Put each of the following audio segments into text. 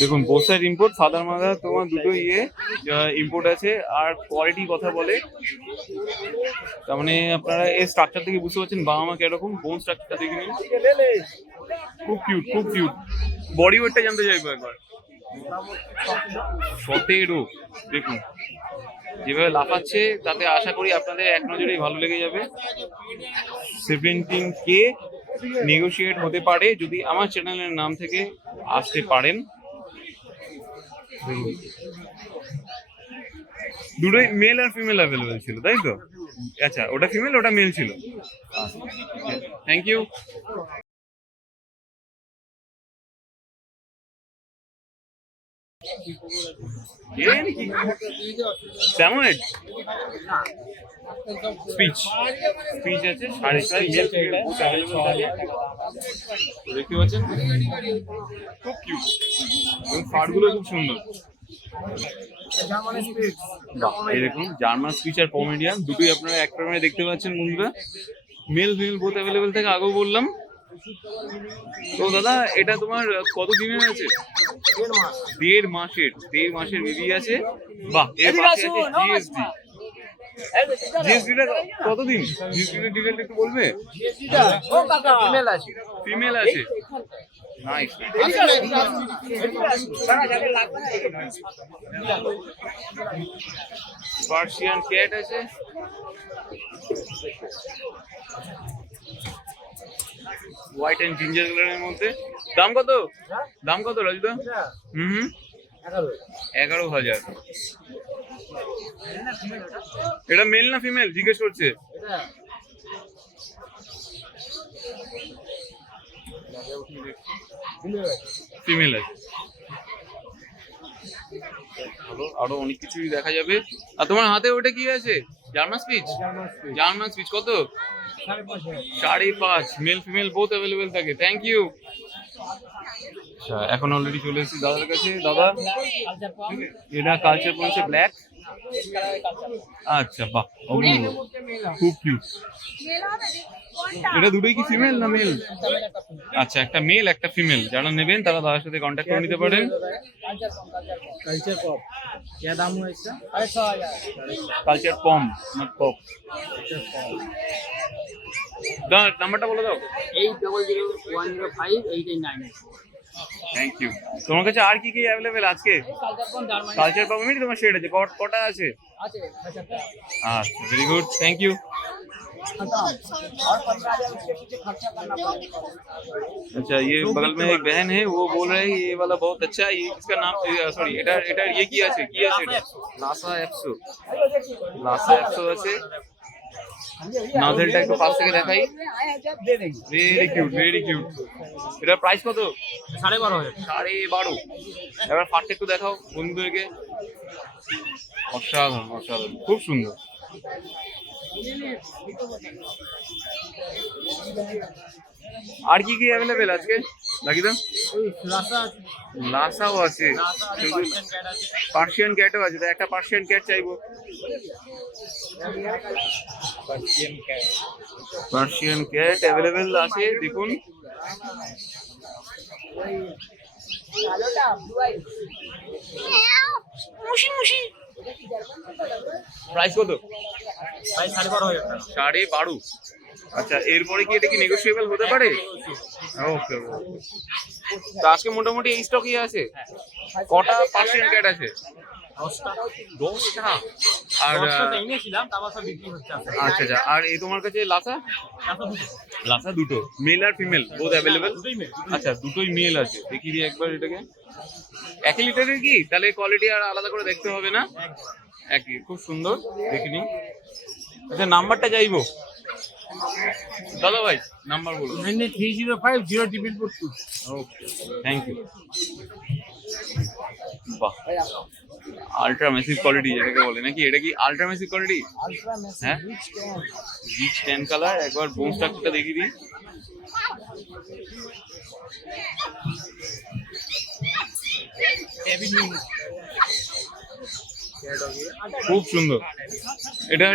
দেখুন both side import, father mother তোমার দুটো ইম্পোর্ট আছে। আর কোয়ালিটি কথা বলে, তার মানে আপনারা এই স্ট্রাকচার থেকে বুঝতে পারছেন বাবা মা কিরকম। বোন স্ট্রাকচারটা দেখে নিন, খুব কিউট, খুব কিউট। বডি ওয়েটটা জানতে চাইবো একবার। 17 দেখুন যেভাবে লাফাচ্ছে, তাতে আশা করি আপনাদের এক নজরেই ভালো লেগে যাবে। 17K নেগোশিয়েট হতে পারে যদি আমার চ্যানেলের নাম থেকে আসতে পারেন। দুটোই মেল আর ফিমেল অ্যাভেলেবেল ছিল, তাই তো? আচ্ছা, ওটা ফিমেল, ওটা মেল ছিল। Thank you. Samoyed speech speech আছে, সাড়ে ছয় মেল ফিমেল দেখতে পাচ্ছেন, খুব কিউট এবং ফারগুলো খুব সুন্দর। এই দেখুন জার্মান স্পিচ আর পমেডিয়ান দুটোই আপনারা এক ফ্রেমে দেখতে পাচ্ছেন বন্ধুরা। মেল ফিমেল বোথ অ্যাভেলেবেল থেকে আগেও বললাম। তো দাদা এটা তোমার কত দিনের আছে? 1.5 মাসের। 1.5 মাসের বেবি আছে। বাহ, এর পাশে আছে জিএসডি। জিএসডিটা কতদিন? জিএসডির ডিটেইলটা একটু বলবে? ফিমেল আছে। নাইস। পার্সিয়ান ক্যাট আছে। হোয়াইট এন্ড জিঞ্জার কালারের মধ্যে। দাম কত? দাম কত রাজুদা? 11,000। এটা মেল না ফিমেল জিজ্ঞেস করছে? ফিমেল আছে। আরো অনেক কিছুই দেখা যাবে। আর তোমার হাতে ওটা কি আছে? German speech. জার্মান স্পিচ কত? 5.5। মেল ফিমেল বোথ অ্যাভেলেবেল থাকে। Thank you. আচ্ছা, এখন অলরেডি চলে এসেছি দাদার কাছে। দাদা এটা কালচার পড়ছে ব্ল্যাক। আচ্ছা বাহ, খুব কিউট। এটা দুটোই কি ফিমেল না মেল? আচ্ছা, একটা মেল একটা ফিমেল। যারা নেবেন তারা দাদার সাথে কন্ট্যাক্ট করে নিতে পারেন। Culture pom not pop. নাম্বারটা বলে দাও। 8001058898। Thank you. তোমার কাছে আর কি কি অ্যাভেলেবেল আজকে? কালচার পম তোমার সেট আছে, কটা আছে? আচ্ছা, ভেরি গুড, থ্যাংক ইউ। अच्छा, ये बगल में एक बहन है, वो बोल रहे हैं ये वाला बहुत अच्छा है। इसका नाम सॉरी এটা ये কি আছে লাসা এপসো। লাসা এপসো আছে। নাজেলটা একটু পাশ থেকে দেখাই। Very cute, very cute. এটার প্রাইস কত? 12,500। 12,500। এবার ফাটটা একটু দেখাও বন্ধুদেরকে। অসাধারণ, অসাধারণ, খুব সুন্দর। আর কি কি অ্যাভেলেবেল আজকে লাগিদা? লাসাও আছে, পার্সিয়ান ক্যাটও আছে। একটা পার্সিয়ান ক্যাট চাইবো। পার্সিয়ান ক্যাট অ্যাভেলেবেল আছে, দেখুন। প্রাইস কত? প্রাইস 12,500 টাকা। 12,500। আচ্ছা, এরপরে কি এটা কি নেগোশিয়েবল হতে পারে? ওকে, তো আজকে মোটামুটি এই স্টকই আছে। কটা পার্সিয়ান ক্যাট আছে? 10টা। আর আচ্ছা আচ্ছা, আর এই তোমার কাছে লাসা? লাসা দুটো, মেল আর ফিমেল বোথ অ্যাভেলেবেল। আচ্ছা, দুটোই মেল আছে। দেখি দিই একবার এটাকে। 1 লিটারের কি? তাহলে কোয়ালিটি আর আলাদা করে দেখতে হবে না, একই। খুব সুন্দর, দেখে নিন। আচ্ছা, নাম্বারটা চাইবো দাদা ভাই, নাম্বার বলুন। 93050222। ওকে, থ্যাংক ইউ। বাহ, আলট্রা ম্যাসিভ কোয়ালিটি যেটাকে বলে নাকি? এটা কি আলট্রা ম্যাসিভ কোয়ালিটি? হ্যাঁ, রিচ 10 কালার। একবার বোন স্ট্রাকচারটা দেখিয়ে দিই। খুব সুন্দর। এটার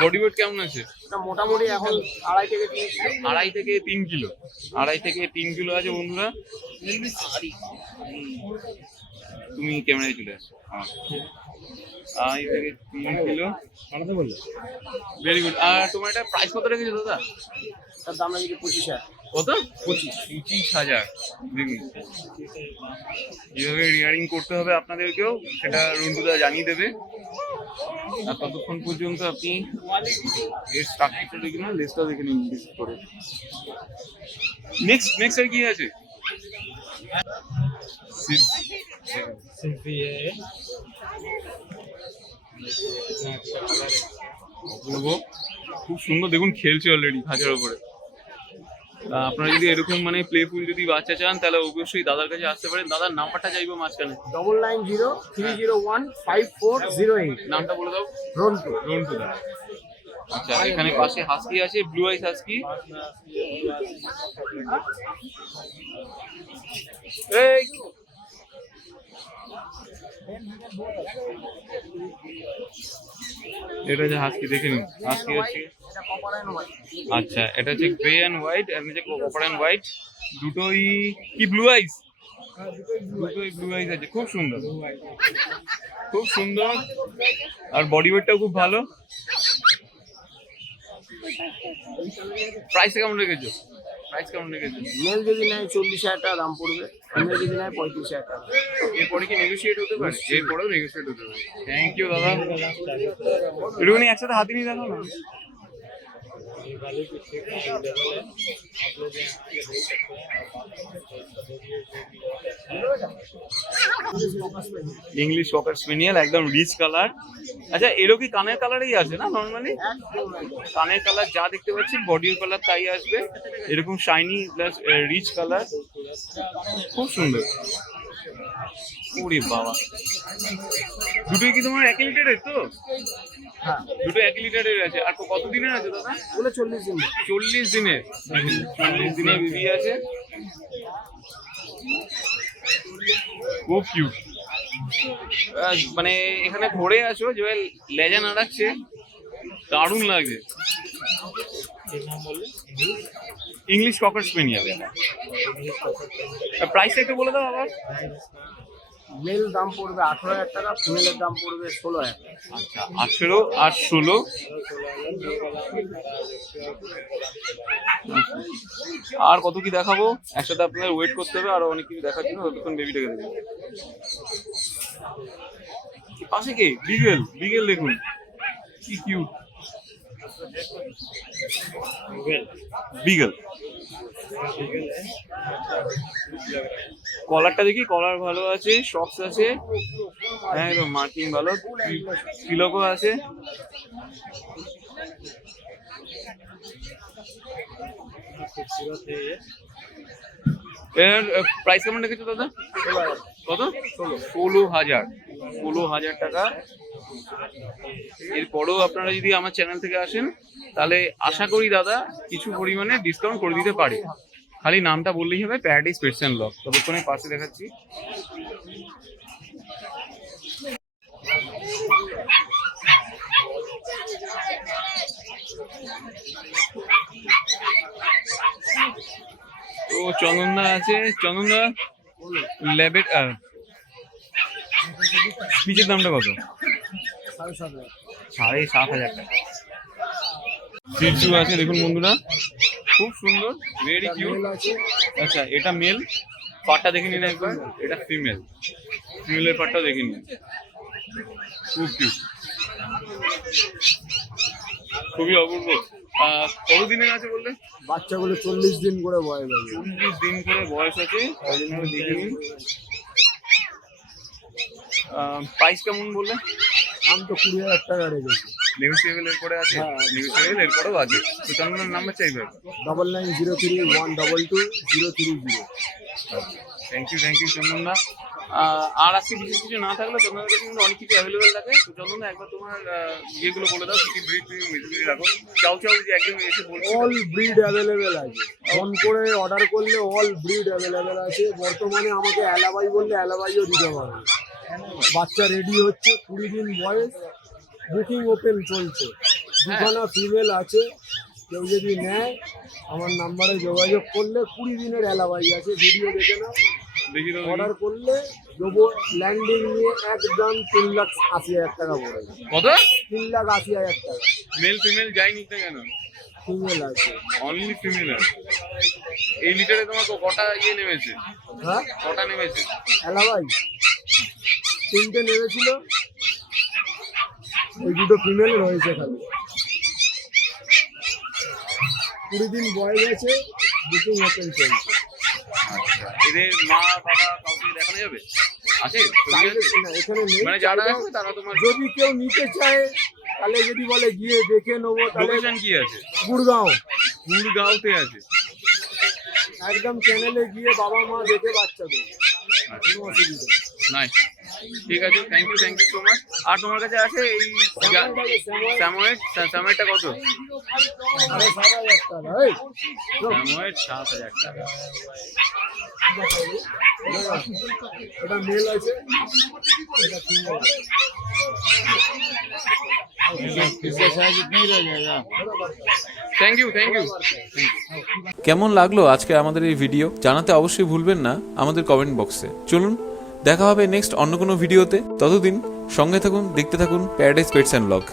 বডি ওয়েট কেমন আছে? এটা মোটামুটি এখন 2.5 থেকে 3 কিলো। 2.5 থেকে 3 কিলো আছে বন্ধুরা। তুমি ক্যামেরায় চলে আসো। 2.5 থেকে 3 কিলো। Very good. আর তোমার এটা প্রাইস কত রেখেছো দাদা? তার দাম লেগেছে 25,000। কত? 25,000। দেখুন, কিভাবে রিয়ারিং করতে হবে আপনাদেরকেও সেটা রন্টুদা জানিয়ে দেবে। আর ততক্ষণ পর্যন্ত আপনি এর স্ট্রাকচারটা দেখে নিন, লেসটা দেখে নিন বিশেষ করে। নেক্সট আর কি আছে? অপূর্ব, খুব সুন্দর। দেখুন খেলছে অলরেডি খাঁচার উপরে। আপনারা যদি এরকম মানে প্লেফুল যদি বাচ্চা চান তাহলে অবশ্যই দাদার কাছে আসতে পারেন। দাদার নাম্বারটা চাইবো মাঝখানে। 9903015408। নামটা বলে দাও। রন্টু দা। আচ্ছা, এখানে পাশে হাস্কি আছে, ব্লু আইস হাস্কি। এই এটা হচ্ছে হাস্কি, দেখে নিন। হাস্কি আছে। আচ্ছা, এটা হচ্ছে গ্রে অ্যান্ড হোয়াইট, আর নিচে কপার অ্যান্ড হোয়াইট। দুটোই কি ব্লু আইস? দুটোই ব্লু আইস আছে। খুব সুন্দর, খুব সুন্দর। আর বডি ওয়েটটাও খুব ভালো। প্রাইস কেমন রেখেছো? মেল যদি নেয় 40,000 টাকা দাম পড়বে, ফিমেল যদি নেয় 35,000 টাকা। এরপরে কি নেগোশিয়েট হতে পারে? এরপরেও নেগোশিয়েট হতে পারে। থ্যাংক ইউ দাদা। একটুখানি একসাথে হাতি নিয়ে দেখো না। ইংলিশ ককার স্পেনিয়েল, একদম রিচ কালার। আচ্ছা, এরও কি কানের কালারেই আছে না নর্মালি? কানের কালার যা দেখতে পাচ্ছি বডির কালার তাই আসবে। এরকম শাইনি প্লাস রিচ কালার, খুব সুন্দর। ওরে বাবা, দুটোই কি তোমার 1 লিটারের? তো হ্যাঁ, দুটো 1 লিটারের আছে। আর কত দিনের আছে দাদা? বলে 40 দিন। 40 দিনের। 40 দিনের বেবি আছে। খুব কিউট। মানে এখানে ধরে আছো যে লেজা নাড়াচ্ছে, দারুণ লাগছে। English cocker spaniel. প্রাইসটা একটু বলে দাও আবার। মেল দাম পড়বে 18,000 টাকা, ফিমেলের দাম পড়বে 16,000 টাকা। আচ্ছা, 18 আর 16। আর কত কি দেখাবো একসাথে, আপনাদের ওয়েট করতে হবে। আরো অনেক কিছু দেখার জন্য ততক্ষণ বেবিটাকে দেখুন। পাশে কে? বিগেল দেখুন কি কিউট। বিগেল। কলারটা দেখি, কলার ভালো আছে, শক্স আছে, একদম মার্কিং ভালো, তিলকও আছে। এর প্রাইস কেমন রেখেছো দাদা? কত? 16,000 টাকা। এরপরেও আপনারা যদি আমার চ্যানেল থেকে আসেন তাহলে আশা করি দাদা কিছু পরিমাণে ডিসকাউন্ট করে দিতে পারে। খালি নামটা বললেই হবে, প্যারাডাইস পেটস অ্যান্ড ব্লগ। ততক্ষণে পাশে দেখাচ্ছি। তো চন্দনদা আছে। চন্দনদা, ল্যাবেট স্পিচের দামটা কত? 7,500 টাকা। সিজু আছে দেখুন বন্ধুরা, খুব সুন্দর, ভেরি কিউট। আচ্ছা, এটা মেল, পাটটা দেখে নিন একবার। এটা ফিমেলের পাটটাও দেখে নিন, খুব কিউট, খুবই অপূর্ব। কতদিনের আছে বললে? বাচ্চাগুলো 40 দিন করে বয়স আছে। 40 দিন করে বয়স আছে, তাই জন্য দেখে নিন। প্রাইস কেমন বললে? দাম তো 20,000 টাকা রেখেছি। নেগোশিয়েবল এরপরে আছে? নেগোশিয়েবল এরপরেও আছে। তো চন্দনের নাম্বার চাইবে? 9903122030। Thank you চন্দনদা। আর আজকে বিশেষ কিছু না থাকলে চন্দনের কাছে কিন্তু অনেক কিছু অ্যাভেলেবেল থাকে। তো চন্দনদা একবার তোমার ইয়েগুলো বলে দাও, কি ব্রিড মেডিসিন রাখো। চাও যে একদম এসে বলছি। অল ব্রিড অ্যাভেলেবেল আছে, ফোন করে অর্ডার করলে অল ব্রিড অ্যাভেলেবেল আছে। বর্তমানে আমাকে অ্যালাবাই বললে অ্যালাবাইও দিতে পারবে। বাচ্চা রেডি হচ্ছে, 20 দিন বয়স, বুকিং ওপেন চলছে। দুখানা ফিমেল আছে, কেউ যদি নেয় আমার নাম্বারে যোগাযোগ করলে 20 দিনের অ্যালাবাই আছে, ভিডিও দেখে নাও। দেখি তো অর্ডার করলে দেবো ল্যান্ডিং নিয়ে একদম 3,80,000 টাকা পড়ে যাবে। কত? 3,80,000 টাকা মেল ফিমেল যাই নিতে কেন? ফিমেল আছে। অনলি ফিমেল আছে। এই লিটারে তোমার কটা ইয়ে নেমেছে? হ্যাঁ কটা নেমেছে? অ্যালাবাই 3টে নেমেছিল, ওই 2টো ফিমেল রয়েছে খালি। 20 দিন বয়স আছে, বুকিং ওপেন চলছে। আচ্ছা, এদের মা বাবা কাউকে দেখানো যাবে? আছে? ছবি আছে? না, এখানে নেই। মানে যারা আছে তারা তোমার যদি কেউ নিতে চায় তাহলে যদি বলে গিয়ে দেখে নেবো, তাহলে লোকেশন কি আছে? গুড়গাঁও গুড়গাঁওতে আছে। একদম চ্যানেলে গিয়ে বাবা মা দেখে বাচ্চা দেবে, কোনো অসুবিধা নেই। নাই, ঠিক আছে, থ্যাংক ইউ সো মাচ। আর তোমার কাছে আছে এই স্যাময়েডটা কত? 7,500 টাকা। এই, স্যাময়েড 7,000 টাকা। এটা মেল আছে, এটা ফিমেল আছে। Thank you. কেমন লাগলো আজকে আমাদের এই ভিডিও জানাতে অবশ্যই ভুলবেন না আমাদের কমেন্ট বক্সে। চলুন দেখা হবে নেক্সট অন্য কোনো ভিডিওতে। ততদিন সঙ্গে থাকুন, দেখতে থাকুন প্যারাডাইস পেটস অ্যান্ড ব্লগ।